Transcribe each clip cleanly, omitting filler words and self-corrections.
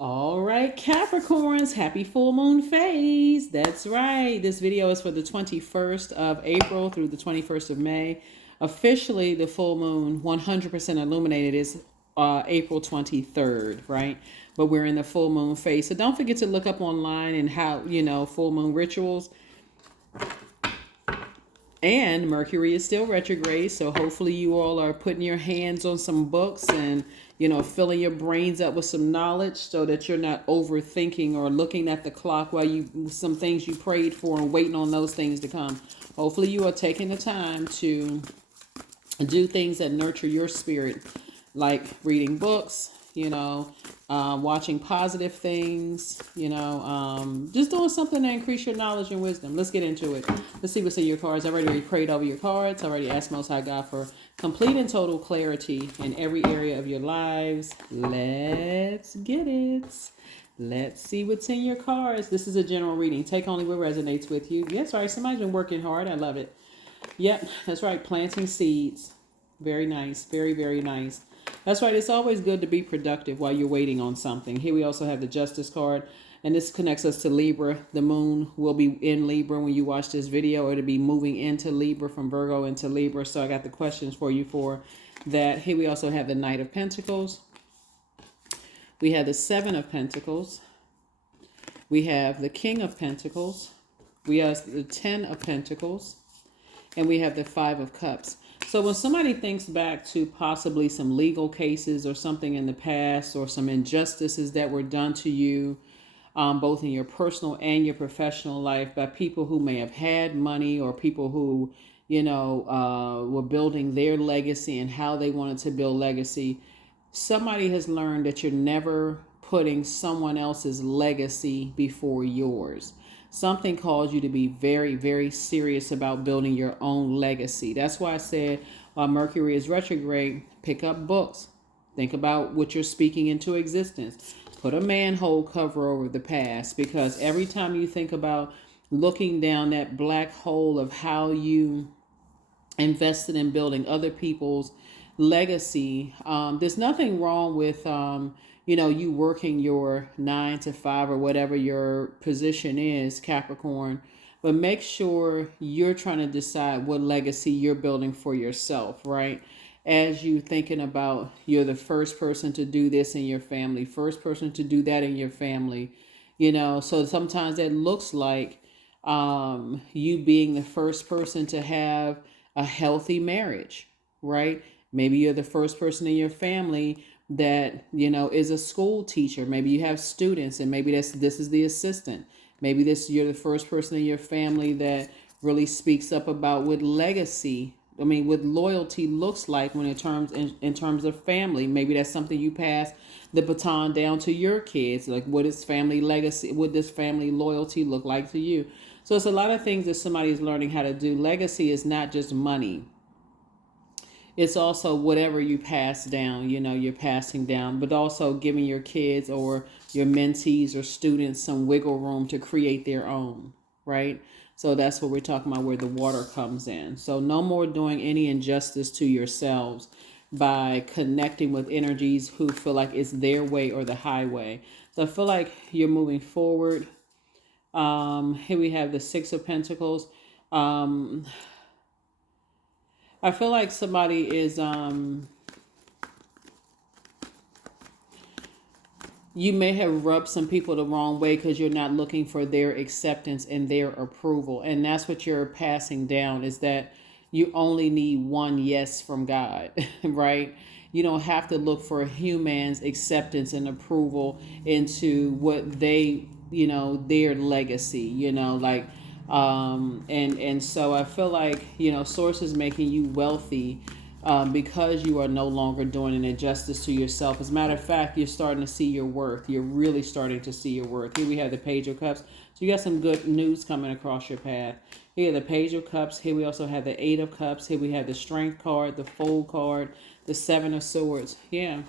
All right, Capricorns, happy full moon phase. That's right. This video is for the 21st of April through the 21st of May. Officially, the full moon 100% illuminated is April 23rd, right? But we're in the full moon phase. So don't forget to look up online and how, full moon rituals. And Mercury is still retrograde, so hopefully you all are putting your hands on some books and, filling your brains up with some knowledge so that you're not overthinking or looking at the clock while some things you prayed for and waiting on those things to come. Hopefully you are taking the time to do things that nurture your spirit, like reading books, watching positive things, just doing something to increase your knowledge and wisdom. Let's get into it. Let's see what's in your cards. I already prayed over your cards. I already asked Most High God for complete and total clarity in every area of your lives. Let's get it. Let's see what's in your cards. This is a general reading. Take only what resonates with you. Yes, right. Somebody's been working hard. I love it. Yep, that's right. Planting seeds. Very nice. Very, very nice. That's right. It's always good to be productive while you're waiting on something. Here we also have the Justice card, and this connects us to Libra. The moon will be in Libra when you watch this video. It'll be moving into Libra from Virgo into Libra. So I got the questions for you for that. Here we also have the Knight of Pentacles. We have the Seven of Pentacles. We have the King of Pentacles. We have the Ten of Pentacles. And we have the Five of Cups. So when somebody thinks back to possibly some legal cases or something in the past or some injustices that were done to you, both in your personal and your professional life by people who may have had money or people who, were building their legacy and how they wanted to build legacy, somebody has learned that you're never putting someone else's legacy before yours. Something calls you to be very, very serious about building your own legacy. That's why I said while Mercury is retrograde, pick up books. Think about what you're speaking into existence. Put a manhole cover over the past, because every time you think about looking down that black hole of how you invested in building other people's legacy, there's nothing wrong with you working your 9 to 5 or whatever your position is, Capricorn, but make sure you're trying to decide what legacy you're building for yourself, right? As you thinking about you're the first person to do this in your family, first person to do that in your family, so sometimes that looks like you being the first person to have a healthy marriage, right? Maybe you're the first person in your family that is a school teacher. Maybe you have students, and maybe this is the assistant. Maybe you're the first person in your family that really speaks up about what legacy, what loyalty looks like when in terms of family. Maybe that's something you pass the baton down to your kids. Like, what is family legacy? What does family loyalty look like to you? So it's a lot of things that somebody's learning how to do. Legacy is not just money. It's also whatever you pass down, you're passing down, but also giving your kids or your mentees or students some wiggle room to create their own, right? So that's what we're talking about, where the water comes in. So no more doing any injustice to yourselves by connecting with energies who feel like it's their way or the highway. So I feel like you're moving forward. Here we have the Six of Pentacles. I feel like somebody is, you may have rubbed some people the wrong way because you're not looking for their acceptance and their approval. And that's what you're passing down, is that you only need one yes from God, right? You don't have to look for humans' acceptance and approval into what they, their legacy, and so I feel like, Source is making you wealthy because you are no longer doing an injustice to yourself. As a matter of fact, you're starting to see your worth. You're really starting to see your worth. Here we have the Page of Cups. So you got some good news coming across your path. Here, the Page of Cups. Here we also have the Eight of Cups. Here we have the Strength card, the Fool card, the Seven of Swords. Yeah,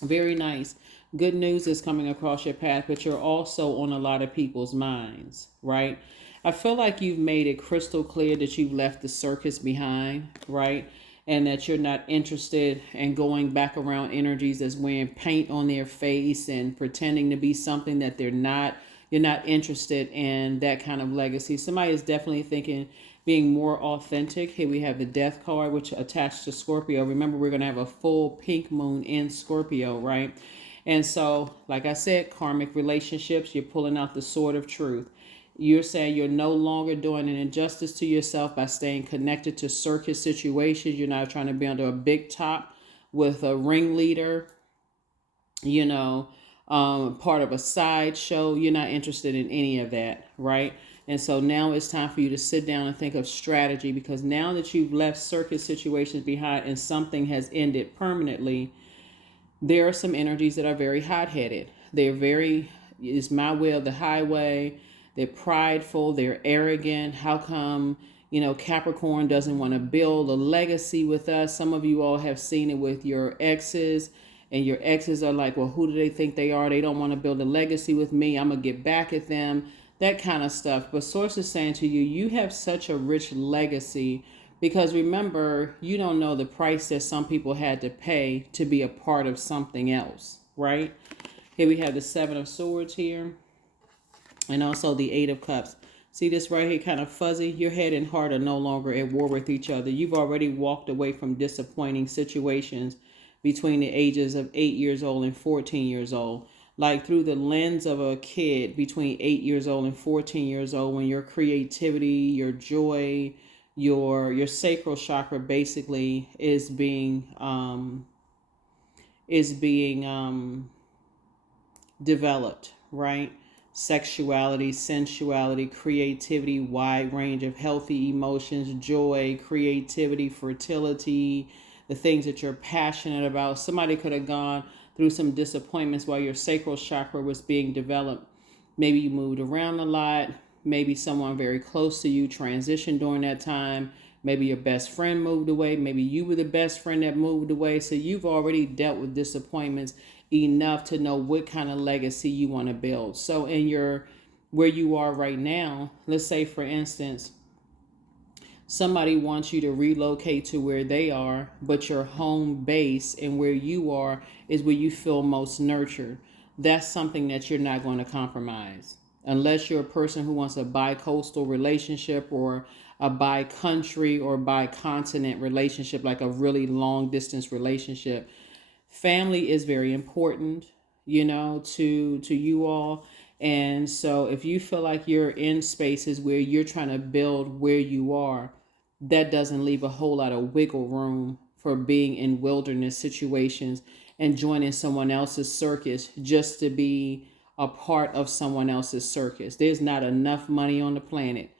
very nice. Good news is coming across your path, but you're also on a lot of people's minds, right? I feel like you've made it crystal clear that you've left the circus behind, right? and that you're not interested in going back around energies that's wearing paint on their face and pretending to be something that they're not. You're not interested in that kind of legacy. Somebody is definitely thinking being more authentic. Here we have the Death card, which attached to Scorpio. Remember, we're going to have a full pink moon in Scorpio, right? And so, like I said, karmic relationships, you're pulling out the sword of truth. You're saying you're no longer doing an injustice to yourself by staying connected to circus situations. You're not trying to be under a big top with a ringleader, you know, part of a sideshow. You're not interested in any of that, right? And so now it's time for you to sit down and think of strategy, because now that you've left circus situations behind and something has ended permanently, there are some energies that are very hot-headed. They're very, it's my way of the highway. They're prideful. They're arrogant. How come, Capricorn doesn't want to build a legacy with us? Some of you all have seen it with your exes, and your exes are like, well, who do they think they are? They don't want to build a legacy with me. I'm going to get back at them, that kind of stuff. But Source is saying to you, you have such a rich legacy, because remember, you don't know the price that some people had to pay to be a part of something else, right? Here we have the Seven of Swords here, and also the Eight of Cups. See this right here, kind of fuzzy? Your head and heart are no longer at war with each other. You've already walked away from disappointing situations between the ages of 8 years old and 14 years old. Like through the lens of a kid between 8 years old and 14 years old, when your creativity, your joy, your sacral chakra basically is being developed, right? Sexuality, sensuality, creativity, wide range of healthy emotions, joy, creativity, fertility, the things that you're passionate about. Somebody could have gone through some disappointments while your sacral chakra was being developed. Maybe you moved around a lot. Maybe someone very close to you transitioned during that time. Maybe your best friend moved away. Maybe you were the best friend that moved away. So you've already dealt with disappointments enough to know what kind of legacy you want to build. So where you are right now, let's say for instance, somebody wants you to relocate to where they are, but your home base and where you are is where you feel most nurtured. That's something that you're not going to compromise. Unless you're a person who wants a bi-coastal relationship or a bi-country or bi-continent relationship, like a really long distance relationship. Family is very important, to you all. And so if you feel like you're in spaces where you're trying to build where you are, that doesn't leave a whole lot of wiggle room for being in wilderness situations and joining someone else's circus just to be a part of someone else's circus. There's not enough money on the planet.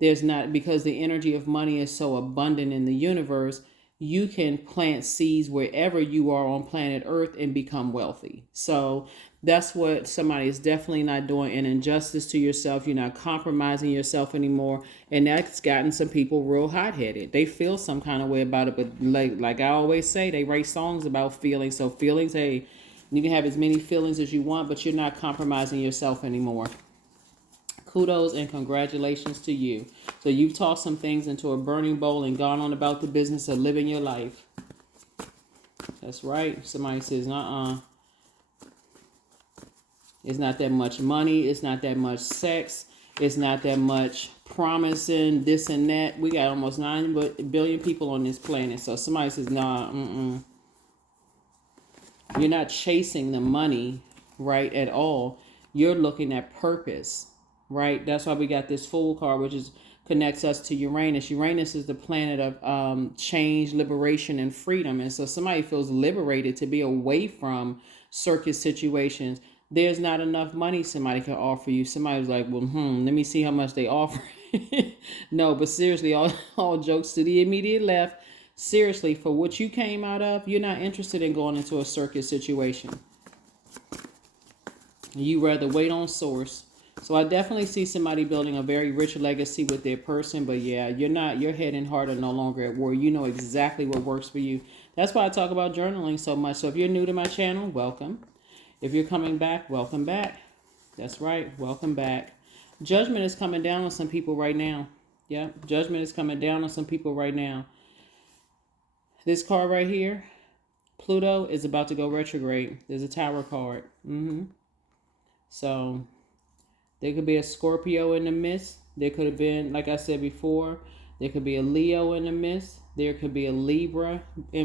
There's not, because the energy of money is so abundant in the universe, you can plant seeds wherever you are on planet Earth and become wealthy. So that's what somebody is definitely not doing, an injustice to yourself. You're not compromising yourself anymore. And that's gotten some people real hot-headed. They feel some kind of way about it. But like I always say, they write songs about feelings. So feelings, hey, you can have as many feelings as you want, but you're not compromising yourself anymore. Kudos and congratulations to you. So you've tossed some things into a burning bowl and gone on about the business of living your life. That's right. Somebody says, it's not that much money. It's not that much sex. It's not that much promising this and that. We got almost 9 billion people on this planet. So somebody says, nah, you're not chasing the money, right, at all. You're looking at purpose. Right, that's why we got this Fool card, which connects us to Uranus. Uranus is the planet of change, liberation, and freedom. And so somebody feels liberated to be away from circus situations. There's not enough money somebody can offer you. Somebody's like, well, let me see how much they offer. No, but seriously, all jokes to the immediate left. Seriously, for what you came out of, you're not interested in going into a circus situation. You rather wait on source. So I definitely see somebody building a very rich legacy with their person. But yeah, your head and heart are no longer at war. You know exactly what works for you. That's why I talk about journaling so much. So if you're new to my channel, welcome. If you're coming back, welcome back. That's right. Welcome back. Judgment is coming down on some people right now. Yeah, judgment is coming down on some people right now. This card right here, Pluto is about to go retrograde. There's a Tower card. So there could be a Scorpio in the midst. There could have been, like I said before, there could be a Leo in the midst. There could be a Libra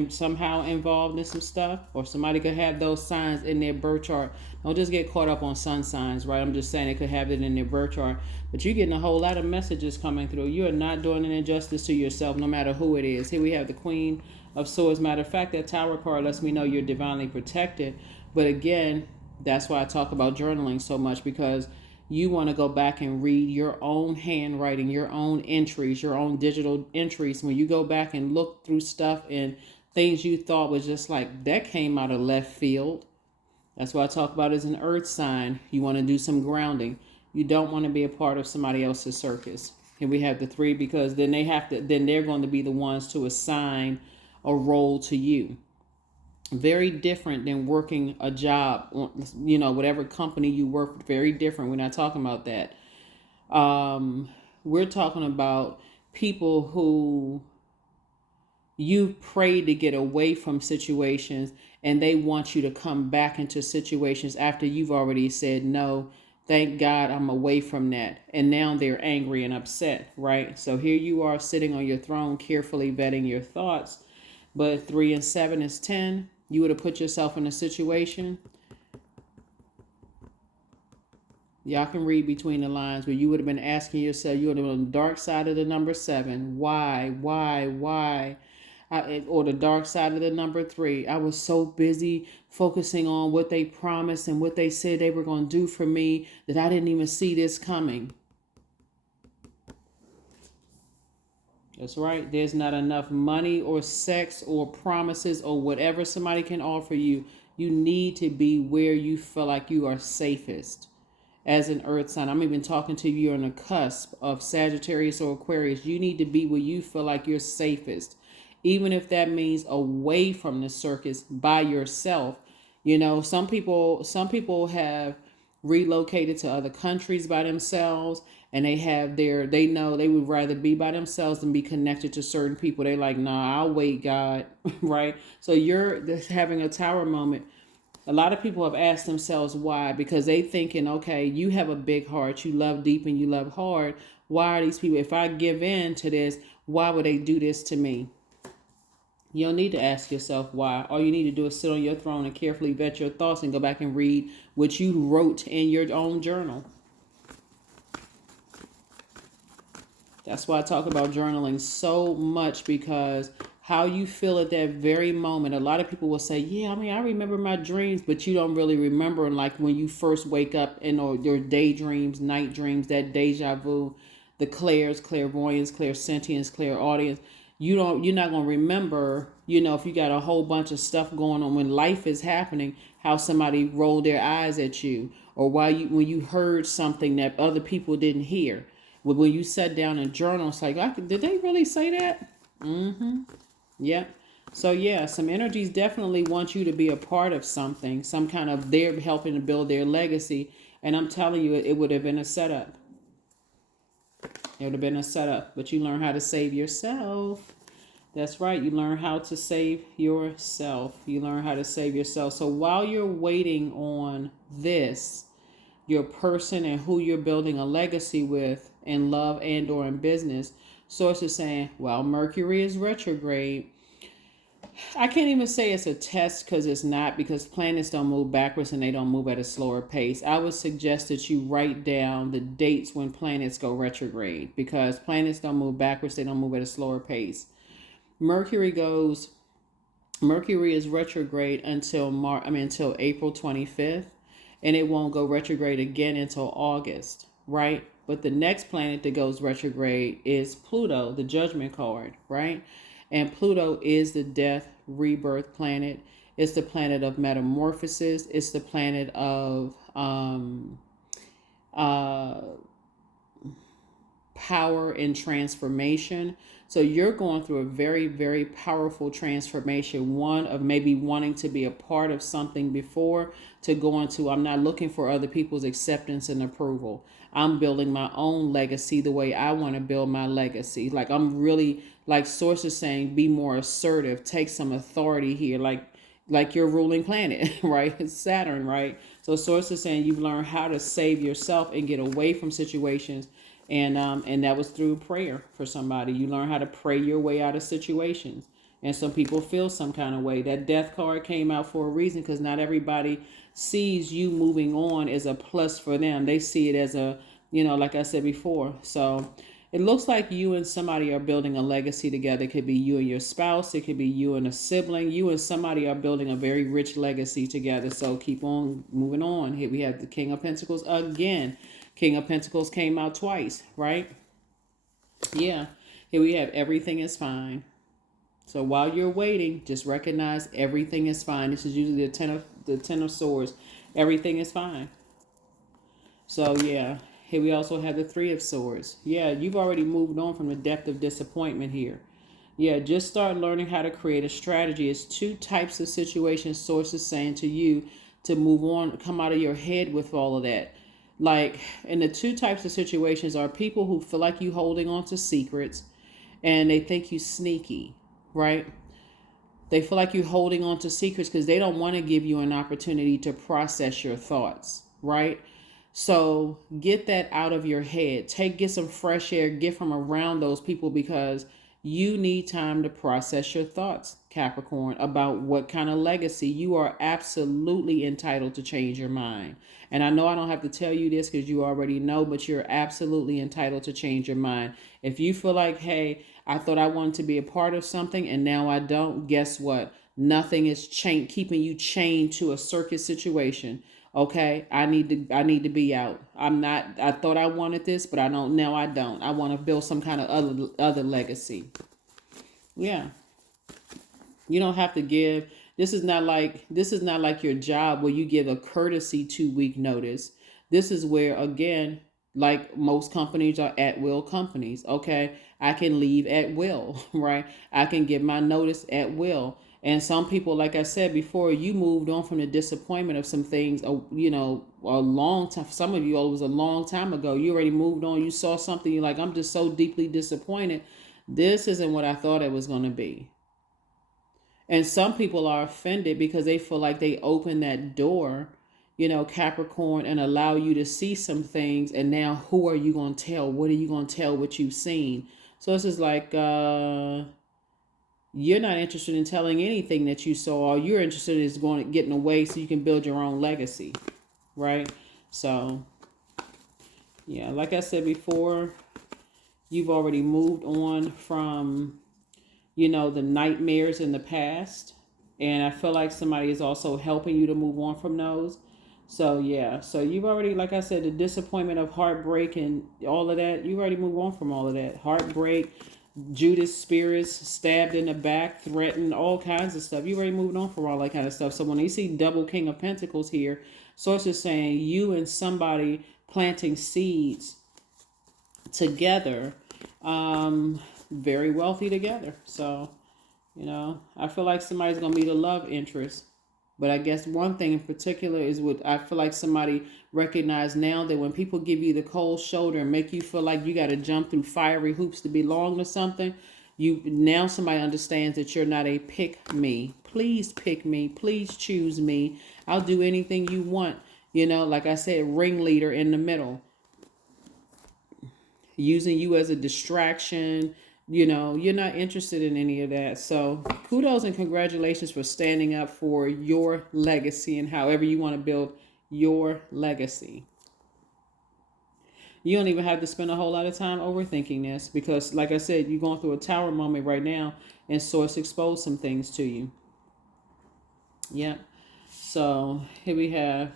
somehow involved in some stuff. Or somebody could have those signs in their birth chart. Don't just get caught up on sun signs, right? I'm just saying they could have it in their birth chart. But you're getting a whole lot of messages coming through. You are not doing an injustice to yourself, no matter who it is. Here we have the Queen of Swords. Matter of fact, that Tower card lets me know you're divinely protected. But again, that's why I talk about journaling so much, because you want to go back and read your own handwriting, your own entries, your own digital entries. When you go back and look through stuff and things you thought was just like, that came out of left field. That's what I talk about as an earth sign. You want to do some grounding. You don't want to be a part of somebody else's circus. And we have the 3, because then they're going to be the ones to assign a role to you. Very different than working a job, whatever company you work with. Very different. We're not talking about that. We're talking about people who you prayed to get away from situations, and they want you to come back into situations after you've already said, no, thank God I'm away from that. And now they're angry and upset, right? So here you are sitting on your throne, carefully vetting your thoughts. But 3 and 7 is 10. You would have put yourself in a situation. Y'all can read between the lines, where you would have been asking yourself, you would have been on the dark side of the number 7. Why? Or the dark side of the number 3. I was so busy focusing on what they promised and what they said they were going to do for me that I didn't even see this coming. That's right. There's not enough money or sex or promises or whatever somebody can offer you. You need to be where you feel like you are safest. As an earth sign, I'm even talking to you on the cusp of Sagittarius or Aquarius. You need to be where you feel like you're safest. Even if that means away from the circus by yourself. Some people have relocated to other countries by themselves, and they know they would rather be by themselves than be connected to certain people. They like, nah, I'll wait, God. Right? So you're just having a Tower moment. A lot of people have asked themselves why, because they thinking, okay, you have a big heart, you love deep and you love hard. Why are these people, if I give in to this, why would they do this to me? You don't need to ask yourself why. All you need to do is sit on your throne and carefully vet your thoughts and go back and read what you wrote in your own journal. That's why I talk about journaling so much, because how you feel at that very moment. A lot of people will say, yeah, I remember my dreams, but you don't really remember, like when you first wake up or your daydreams, night dreams, that deja vu, the clairs, clairvoyance, clairsentience, clairaudience. You're not going to remember, if you got a whole bunch of stuff going on when life is happening, how somebody rolled their eyes at you, or when you heard something that other people didn't hear. But when you sat down and journal, it's like, did they really say that? Yeah. So yeah, some energies definitely want you to be a part of something, some kind of, they're helping to build their legacy. And I'm telling you, it would have been a setup. It would have been a setup, but you learn how to save yourself. That's right. You learn how to save yourself. You learn how to save yourself. So while you're waiting on this, your person and who you're building a legacy with in love and or in business, Source is saying, well, Mercury is retrograde. I can't even say it's a test, because it's not, because planets don't move backwards and they don't move at a slower pace. I would suggest that you write down the dates when planets go retrograde, because planets don't move backwards, they don't move at a slower pace. Mercury is retrograde until April 25th, and it won't go retrograde again until August, right? But the next planet that goes retrograde is Pluto, the judgment card, right? And Pluto is the death rebirth planet. It's the planet of metamorphosis. It's the planet of power and transformation. So you're going through a very, very powerful transformation. One of maybe wanting to be a part of something before, to going to, I'm not looking for other people's acceptance and approval. I'm building my own legacy the way I want to build my legacy. Like, I'm really, like Source is saying, be more assertive, take some authority here. Like your ruling planet, right? It's Saturn, right? So Source is saying you've learned how to save yourself and get away from situations, and that was through prayer for somebody. You learn how to pray your way out of situations, and some people feel some kind of way. That Death card came out for a reason, because not everybody sees you moving on as a plus for them. They see it as a, like I said before. So it looks like you and somebody are building a legacy together. It could be you and your spouse. It could be you and a sibling. You and somebody are building a very rich legacy together. So keep on moving on. Here we have the King of Pentacles again. King of Pentacles came out twice, right? Yeah. Here we have everything is fine. So while you're waiting, just recognize everything is fine. This is usually the Ten of Swords. Everything is fine. So yeah. Here we also have the Three of Swords. Yeah, you've already moved on from the depth of disappointment here. Yeah, just start learning how to create a strategy. It's two types of situations Source is saying to you to move on, come out of your head with all of that. Like, and the two types of situations are people who feel like you holding on to secrets and they think you sneaky, right? They feel like you're holding on to secrets because they don't want to give you an opportunity to process your thoughts, right? So get that out of your head. Get some fresh air, get from around those people, because you need time to process your thoughts, Capricorn, about what kind of legacy. You are absolutely entitled to change your mind. And I know I don't have to tell you this because you already know, but you're absolutely entitled to change your mind. If you feel like, hey, I thought I wanted to be a part of something and now I don't, guess what? Nothing is keeping you chained to a circus situation. Okay, I need to be out. I thought I wanted this, but I don't, now I don't. I want to build some kind of other legacy. Yeah. You don't have to give. This is not like your job where you give a courtesy 2-week notice. This is where, again, like most companies are at will companies. Okay, I can leave at will, right? I can give my notice at will. And some people, like I said before, you moved on from the disappointment of some things, a long time. Some of you, it was a long time ago. You already moved on. You saw something. You're like, I'm just so deeply disappointed. This isn't what I thought it was going to be. And some people are offended because they feel like they opened that door, Capricorn, and allow you to see some things. And now who are you going to tell? What are you going to tell what you've seen? So this is like, you're not interested in telling anything that you saw. All you're interested in is getting away so you can build your own legacy, right? So, yeah, like I said before, you've already moved on from, the nightmares in the past. And I feel like somebody is also helping you to move on from those. So, yeah. So you've already, like I said, the disappointment of heartbreak and all of that, you already moved on from all of that. Heartbreak, Judas spirits, stabbed in the back, threatened, all kinds of stuff. You already moved on from all that kind of stuff. So when you see double King of Pentacles here, Source is saying you and somebody planting seeds together, very wealthy together. So, I feel like somebody's going to be the love interest. But I guess one thing in particular is what I feel like somebody recognize now, that when people give you the cold shoulder and make you feel like you got to jump through fiery hoops to belong to something, now somebody understands that you're not a pick me. Please pick me. Please choose me. I'll do anything you want. Like I said, ringleader in the middle. Using you as a distraction. You're not interested in any of that. So kudos and congratulations for standing up for your legacy and however you want to build your legacy. You don't even have to spend a whole lot of time overthinking this, because like I said, you're going through a tower moment right now and Source exposed some things to you. Yeah. So here we have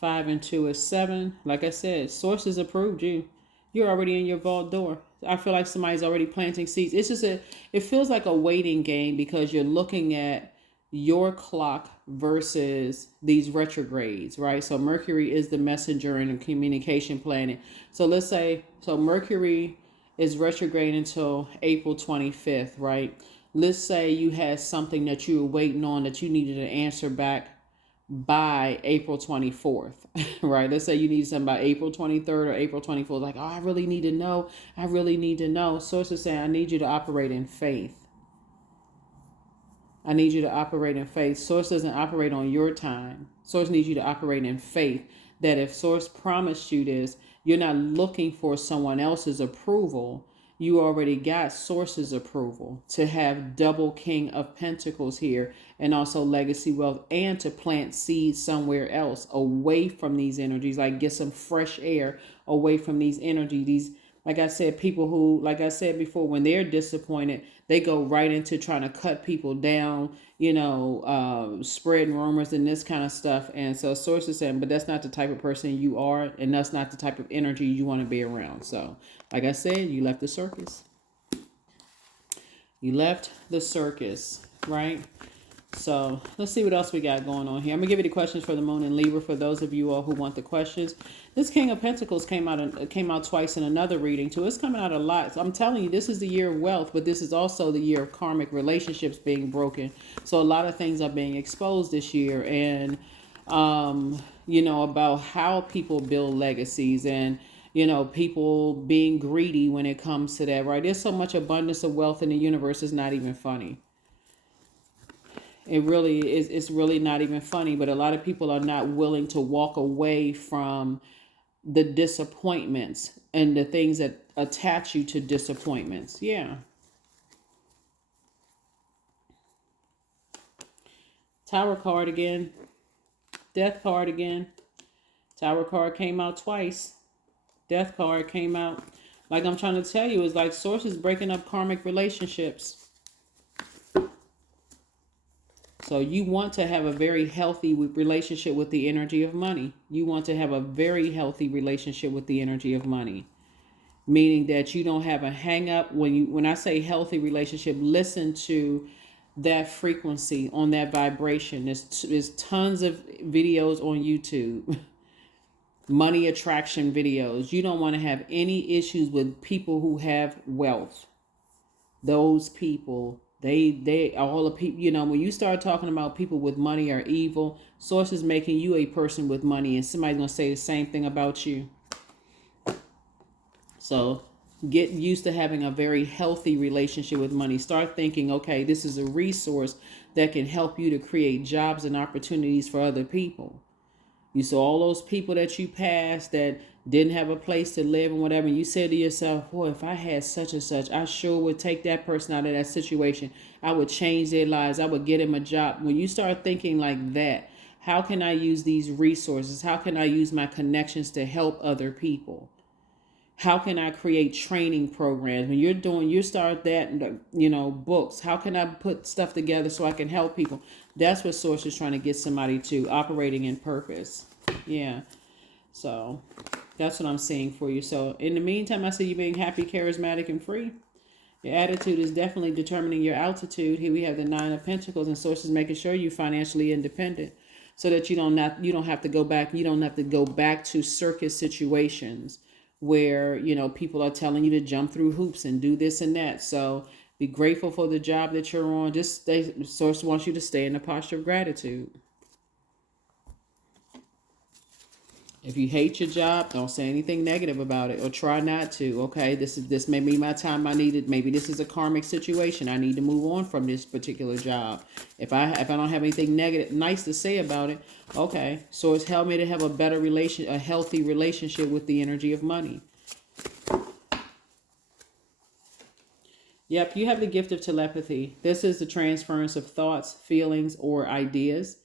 5 and 2 is 7. Like I said, Source has approved you. You're already in your vault door. I feel like somebody's already planting seeds. It's just it feels like a waiting game, because you're looking at your clock versus these retrogrades, right? So Mercury is the messenger and the communication planet. So let's say, so Mercury is retrograde until April 25th, right? Let's say you had something that you were waiting on that you needed an answer back by April 24th, right? Let's say you need something by April 23rd or April 24th. Like, oh, I really need to know. I really need to know. Source is saying, I need you to operate in faith. I need you to operate in faith. Source doesn't operate on your time. Source needs you to operate in faith that if Source promised you this, you're not looking for someone else's approval. You already got Source's approval to have double King of Pentacles here and also legacy wealth and to plant seeds somewhere else away from these energies, like get some fresh air away from these energies. These, like I said, people who, like I said before, when they're disappointed, they go right into trying to cut people down, spreading rumors and this kind of stuff. And so Source is saying, but that's not the type of person you are, and that's not the type of energy you want to be around. So, like I said, you left the circus. You left the circus, right? So let's see what else we got going on here. I'm gonna give you the questions for the Moon and Libra for those of you all who want the questions. This King of Pentacles came out twice in another reading too. It's coming out a lot. So I'm telling you, this is the year of wealth, but this is also the year of karmic relationships being broken. So a lot of things are being exposed this year, and about how people build legacies and people being greedy when it comes to that. Right? There's so much abundance of wealth in the universe. It's not even funny. It really is. It's really not even funny, but a lot of people are not willing to walk away from the disappointments and the things that attach you to disappointments. Yeah. Tower card again. Death card again. Tower card came out twice. Death card came out. Like I'm trying to tell you, it's like Source is breaking up karmic relationships. So you want to have a very healthy relationship with the energy of money. You want to have a very healthy relationship with the energy of money. Meaning that you don't have a hang up. When I say healthy relationship, listen to that frequency on that vibration. There's tons of videos on YouTube. Money attraction videos. You don't want to have any issues with people who have wealth. Those people, they all the people, when you start talking about people with money are evil, Source is making you a person with money, and somebody's going to say the same thing about you. So get used to having a very healthy relationship with money. Start thinking, okay, this is a resource that can help you to create jobs and opportunities for other people. You saw all those people that you passed that didn't have a place to live and whatever. And you said to yourself, boy, if I had such and such, I sure would take that person out of that situation. I would change their lives. I would get them a job. When you start thinking like that, how can I use these resources? How can I use my connections to help other people? How can I create training programs? When you start that, books. How can I put stuff together so I can help people? That's what Source is trying to get somebody to, operating in purpose. Yeah. So that's what I'm seeing for you. So in the meantime, I see you being happy, charismatic, and free. Your attitude is definitely determining your altitude. Here we have the 9 of Pentacles, and Source is making sure you're financially independent so that you don't have to go back. You don't have to go back to circus situations where, people are telling you to jump through hoops and do this and that. So be grateful for the job that you're on. Source wants you to stay in a posture of gratitude. If you hate your job, don't say anything negative about it or try not to. Okay, this may be my time I needed. Maybe this is a karmic situation. I need to move on from this particular job. If I don't have anything negative, nice to say about it, okay. So it's helped me to have a healthy relationship with the energy of money. Yep, you have the gift of telepathy. This is the transference of thoughts, feelings, or ideas.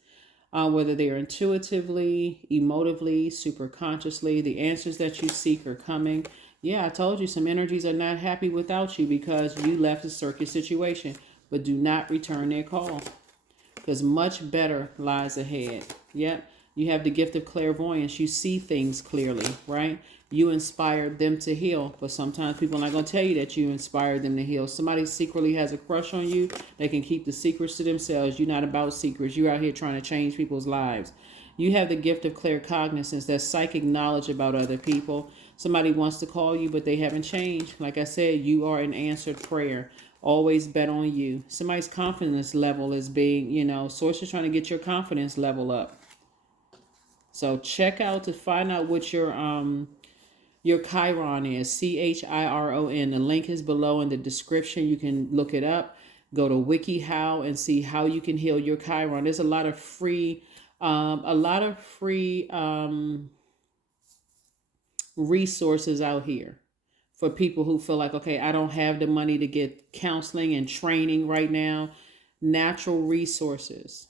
Whether they are intuitively, emotively, superconsciously, the answers that you seek are coming. Yeah, I told you some energies are not happy without you because you left a circus situation, but do not return their call because much better lies ahead. Yep, You have the gift of clairvoyance. You see things clearly, right? You inspired them to heal. But sometimes people are not going to tell you that you inspired them to heal. Somebody secretly has a crush on you. They can keep the secrets to themselves. You're not about secrets. You're out here trying to change people's lives. You have the gift of claircognizance, that's psychic knowledge about other people. Somebody wants to call you, but they haven't changed. Like I said, you are an answered prayer. Always bet on you. Somebody's confidence level is being, source is trying to get your confidence level up. So check out to find out what your Chiron is, Chiron. The link is below in the description. You can look it up. Go to WikiHow and see how you can heal your Chiron. There's a lot of free resources out here for people who feel like, okay, I don't have the money to get counseling and training right now. Natural resources.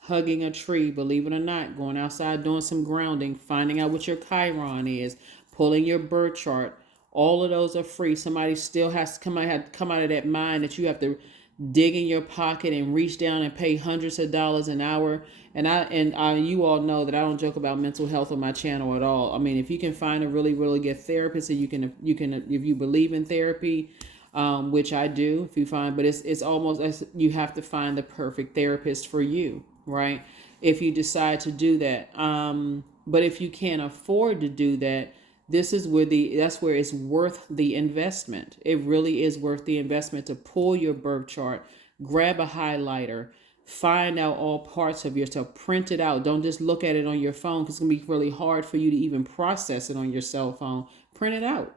Hugging a tree, believe it or not, going outside, doing some grounding, finding out what your Chiron is, pulling your birth chart. All of those are free. Somebody still has to come out of that mind that you have to dig in your pocket and reach down and pay hundreds of dollars an hour. And you all know that I don't joke about mental health on my channel at all. I mean, if you can find a really, really good therapist, and you can, if you believe in therapy, which I do, but it's almost as you have to find the perfect therapist for you, right? If you decide to do that. But if you can't afford to do that, that's where it's worth the investment. It really is worth the investment to pull your birth chart, grab a highlighter, find out all parts of yourself, print it out. Don't just look at it on your phone, because it's going to be really hard for you to even process it on your cell phone. Print it out.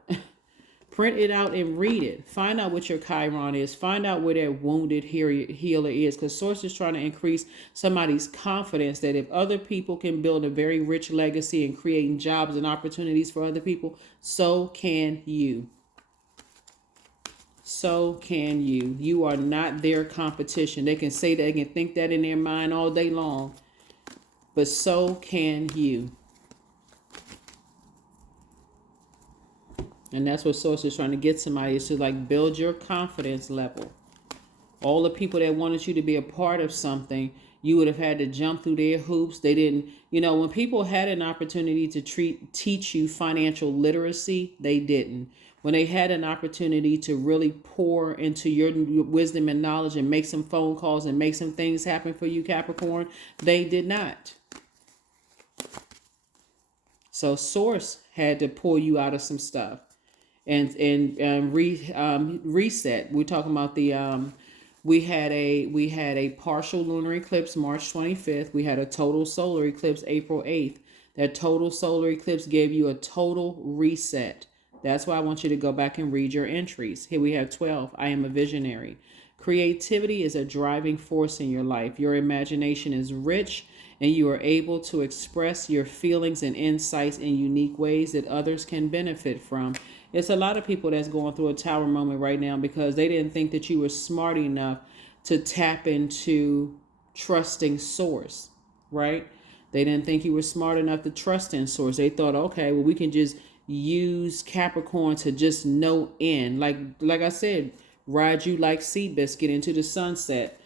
Print it out and read it. Find out what your Chiron is. Find out where that wounded healer is, because Source is trying to increase somebody's confidence that if other people can build a very rich legacy and creating jobs and opportunities for other people, so can you. So can you. You are not their competition. They can say that, they can think that in their mind all day long, but so can you. And that's what Source is trying to get somebody, is to like build your confidence level. All the people that wanted you to be a part of something, you would have had to jump through their hoops. They didn't, when people had an opportunity to teach you financial literacy, they didn't. When they had an opportunity to really pour into your wisdom and knowledge and make some phone calls and make some things happen for you, Capricorn, they did not. So Source had to pull you out of some stuff and reset. We're talking about the we had a partial lunar eclipse March 25th. We had a total solar eclipse April 8th. That total solar eclipse gave you a total reset. That's why I want you to go back and read your entries. Here we have 12. I am a visionary. Creativity is a driving force in your life. Your imagination is rich, and you are able to express your feelings and insights in unique ways that others can benefit from. It's a lot of people that's going through a tower moment right now because they didn't think that you were smart enough to tap into trusting Source, right? They didn't think you were smart enough to trust in Source. They thought, okay, well, we can just use Capricorn to just no end. Like I said, ride you like Seabiscuit into the sunset.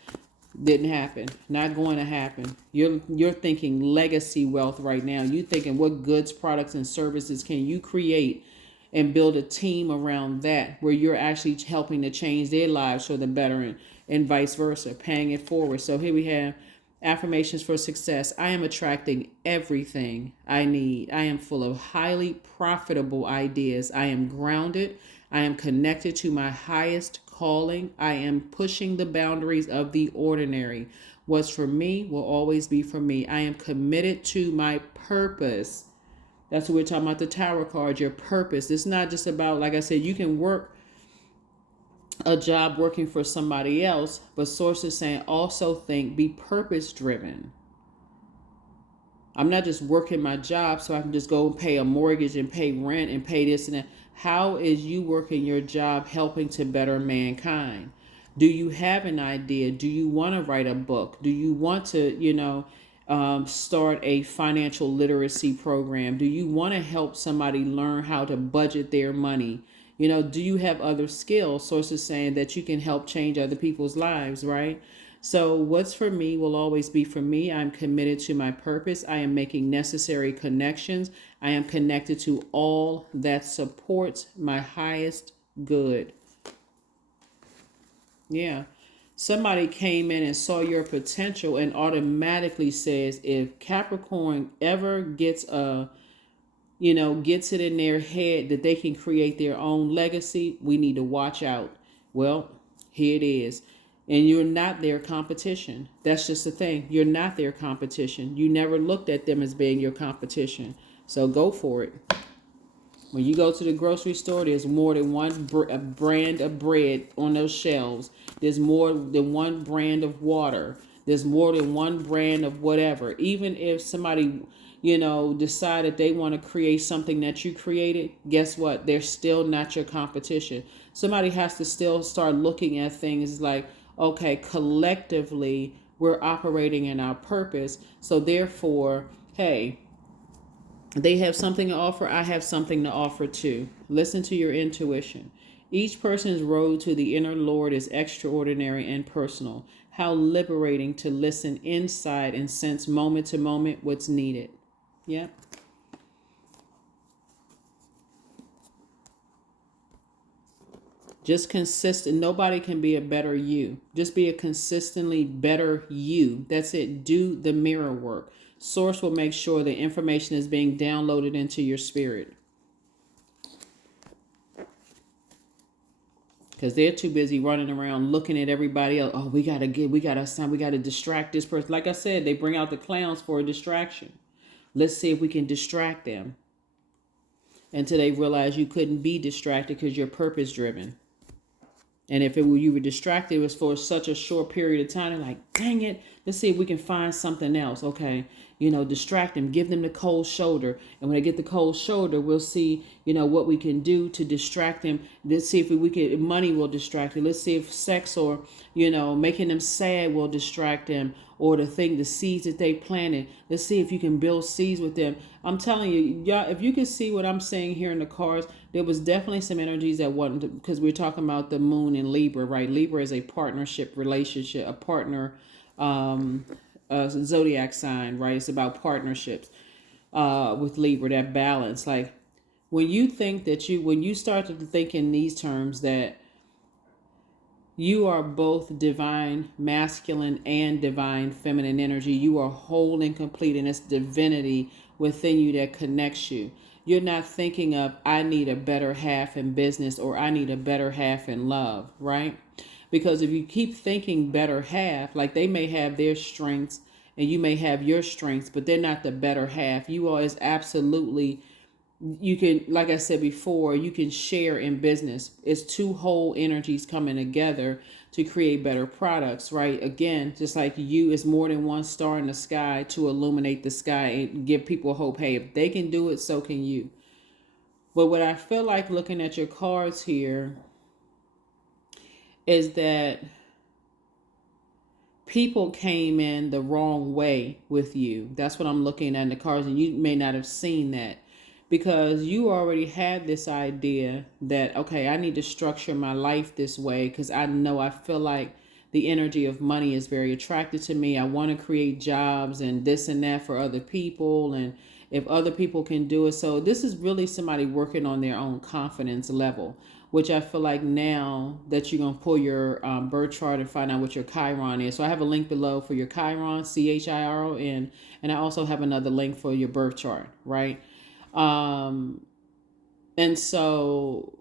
Didn't happen. Not going to happen. You're thinking legacy wealth right now. You're thinking what goods, products, and services can you create and build a team around that, where you're actually helping to change their lives for the better, and vice versa, paying it forward. So here we have affirmations for success. I am attracting everything I need. I am full of highly profitable ideas. I am grounded. I am connected to my highest calling. I am pushing the boundaries of the ordinary. What's for me will always be for me. I am committed to my purpose. That's what we're talking about, the Tower card, your purpose. It's not just about, like I said, you can work a job working for somebody else, but Source is saying also be purpose driven. I'm not just working my job so I can just go and pay a mortgage and pay rent and pay this and that. How is you working your job helping to better mankind? Do you have an idea? Do you want to write a book? Do you want to, start a financial literacy program? Do you want to help somebody learn how to budget their money? Do you have other skills? Sources saying that you can help change other people's lives, right? So, what's for me will always be for me. I'm committed to my purpose. I am making necessary connections. I am connected to all that supports my highest good. Yeah. Somebody came in and saw your potential and automatically says, if Capricorn ever gets it in their head that they can create their own legacy, we need to watch out. Well, here it is. And you're not their competition. That's just the thing. You're not their competition. You never looked at them as being your competition. So go for it. When you go to the grocery store, there's more than one brand of bread on those shelves. There's more than one brand of water. There's more than one brand of whatever. Even if somebody, decided they want to create something that you created, guess what? They're still not your competition. Somebody has to still start looking at things like, okay, collectively, we're operating in our purpose. So therefore, hey, they have something to offer. I have something to offer too. Listen to your intuition. Each person's road to the inner Lord is extraordinary and personal. How liberating to listen inside and sense moment to moment what's needed. Yep. Just consistent. Nobody can be a better you. Just be a consistently better you. That's it. Do the mirror work. Source will make sure the information is being downloaded into your spirit. Because they're too busy running around looking at everybody else. Oh, we gotta distract this person. Like I said, they bring out the clowns for a distraction. Let's see if we can distract them. Until they realize you couldn't be distracted because you're purpose driven. And if you were distracted, it was for such a short period of time. They're like, dang it, let's see if we can find something else. Okay, distract them, give them the cold shoulder. And when they get the cold shoulder, we'll see, what we can do to distract them. Let's see if money will distract them. Let's see if sex or, making them sad will distract them. Or the seeds that they planted. Let's see if you can build seeds with them. I'm telling you, y'all, if you can see what I'm saying here in the cards, there was definitely some energies that wasn't, because we're talking about the moon in Libra, right? Libra is a partnership relationship, a partner, Zodiac sign, right? It's about partnerships with Libra, that balance. Like when you start to think in these terms that you are both divine masculine and divine feminine energy. You are whole and complete, and it's divinity within you that connects you. You're not thinking of, I need a better half in business or I need a better half in love, right? Because if you keep thinking better half, like they may have their strengths and you may have your strengths, but they're not the better half. You are is absolutely, you can, like I said before, you can share in business. It's two whole energies coming together to create better products, right? Again, just like you is more than one star in the sky to illuminate the sky and give people hope. Hey, if they can do it, so can you. But what I feel like looking at your cards here is that people came in the wrong way with you. That's what I'm looking at in the cards, and you may not have seen that. Because you already had this idea that, okay, I need to structure my life this way because I feel like the energy of money is very attractive to me. I want to create jobs and this and that for other people. And if other people can do it. So this is really somebody working on their own confidence level, which I feel like now that you're going to pull your birth chart and find out what your Chiron is. So I have a link below for your Chiron, Chiron, and I also have another link for your birth chart, right? And so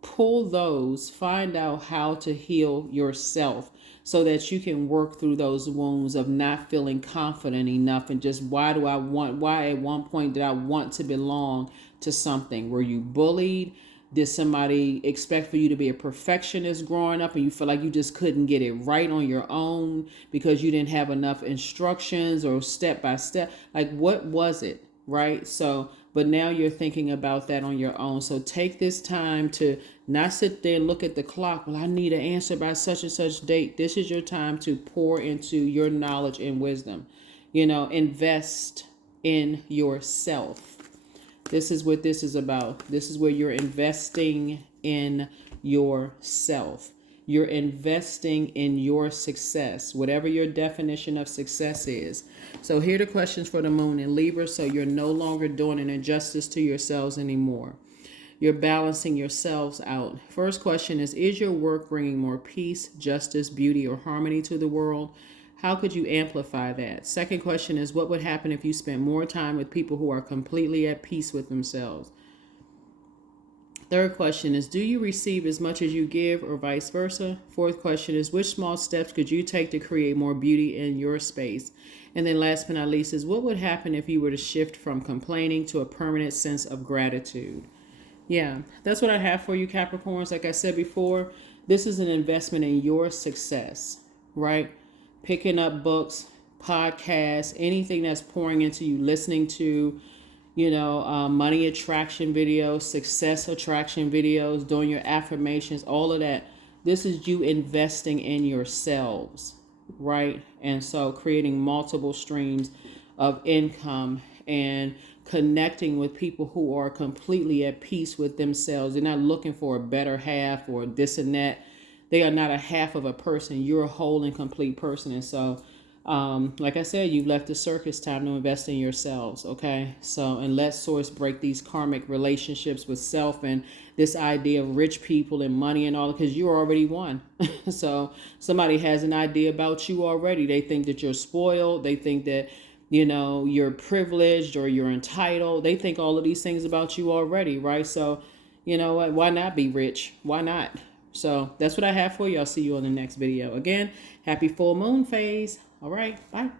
pull those, find out how to heal yourself so that you can work through those wounds of not feeling confident enough and just why at one point did I want to belong to something? Were you bullied? Did somebody expect for you to be a perfectionist growing up and you feel like you just couldn't get it right on your own because you didn't have enough instructions or step by step? Like what was it? Right? So, but now you're thinking about that on your own. So take this time to not sit there and look at the clock. Well, I need an answer by such and such date. This is your time to pour into your knowledge and wisdom. Invest in yourself. This is what this is about. This is where you're investing in yourself. You're investing in your success, whatever your definition of success is. So here are the questions for the moon in Libra. So you're no longer doing an injustice to yourselves anymore. You're balancing yourselves out. First question is your work bringing more peace, justice, beauty, or harmony to the world? How could you amplify that? Second question is, what would happen if you spent more time with people who are completely at peace with themselves? Third question is, do you receive as much as you give or vice versa? Fourth question is, which small steps could you take to create more beauty in your space? And then last but not least is, what would happen if you were to shift from complaining to a permanent sense of gratitude? Yeah, that's what I have for you, Capricorns. Like I said before, this is an investment in your success, right? Picking up books, podcasts, anything that's pouring into you, listening to, money attraction videos, success attraction videos, doing your affirmations, all of that. This is you investing in yourselves, right? And so creating multiple streams of income and connecting with people who are completely at peace with themselves. They're not looking for a better half or this and that. They are not a half of a person. You're a whole and complete person. And so, like I said, you've left the circus, time to invest in yourselves. Okay. So, and let source break these karmic relationships with self and this idea of rich people and money and all, because you're already one. So somebody has an idea about you already. They think that you're spoiled. They think that, you're privileged or you're entitled. They think all of these things about you already, right? So, you know what? Why not be rich? Why not? So that's what I have for you. I'll see you on the next video. Again, happy full moon phase. All right. Bye.